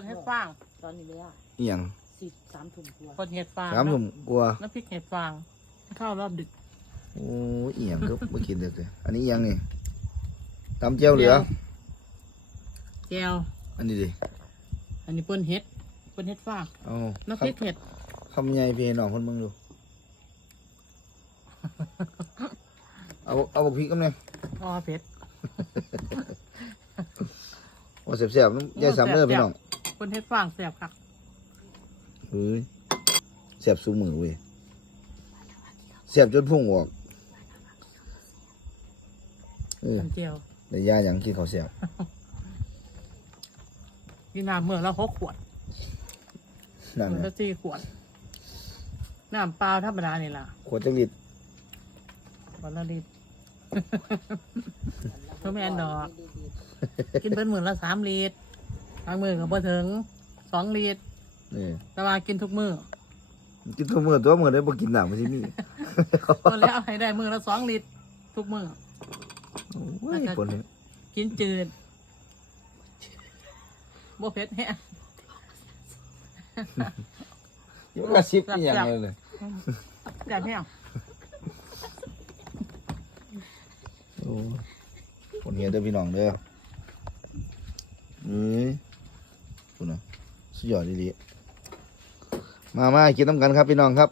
คนเห็ดฟางตอนนี้เวลาอีหยังสี่สามทุ่มกว่าคนเห็ดฟางสามผมกลัวน้ำพริกเห็ดฟางข้าวรอบดึกโอ้ยอีหยังก็บ่กินเด็กเลยอันนี้อีหยังนี่ตำเจียวเหลือแก้วอันนี้ดิอันนี้เปิ้นเห็ดเปิ้นเห็ดฟางเอาน้ำพริกเห็ดคำใหญ่พี่ให้น้องคนเบิ่งดูเอาเอาบักพริกกำเนี่ยอ๋อเผ็ดว่าแซ่บๆน้ำยายสามเด้อพี่น้อง เปิ้นเห็ดฟางแซ่บคักเฮ้ยแซ่บสูมือเว้ยแซ่บจนพุ่งออกเออน้ำเจียวเดี๋ยวยาหยังกินข้าวแซ่บกินน้ำเมื่อแล้วหกขวดนั่นมันนะก็สี่ขวด น้ำเปล่าธรรมดานี่ล่ะขวดจักลิตรวันละลิตร เพื่อแม่นดอก กินเป็นหมื่นละสามลิตร บางมือก็บ่ถึงสองลิตรนี่แต่ว่ากินทุกมือกินทุกมื้อตัวมื้อได้บ่กินน้ำมันสิมีก็แล้วให้ได้มือละสองลิตรทุกมือโอ้ยคนนี้กินจืดบ่เผ็ดแฮะยังกระซิบอีหยังเลยแซ่บแฮะโอ้คนเฮียเด้อพี่น้องเด้อเอ้ย คุณนะสุดยอดดีๆมามากินน้ำกันครับพี่น้องครับ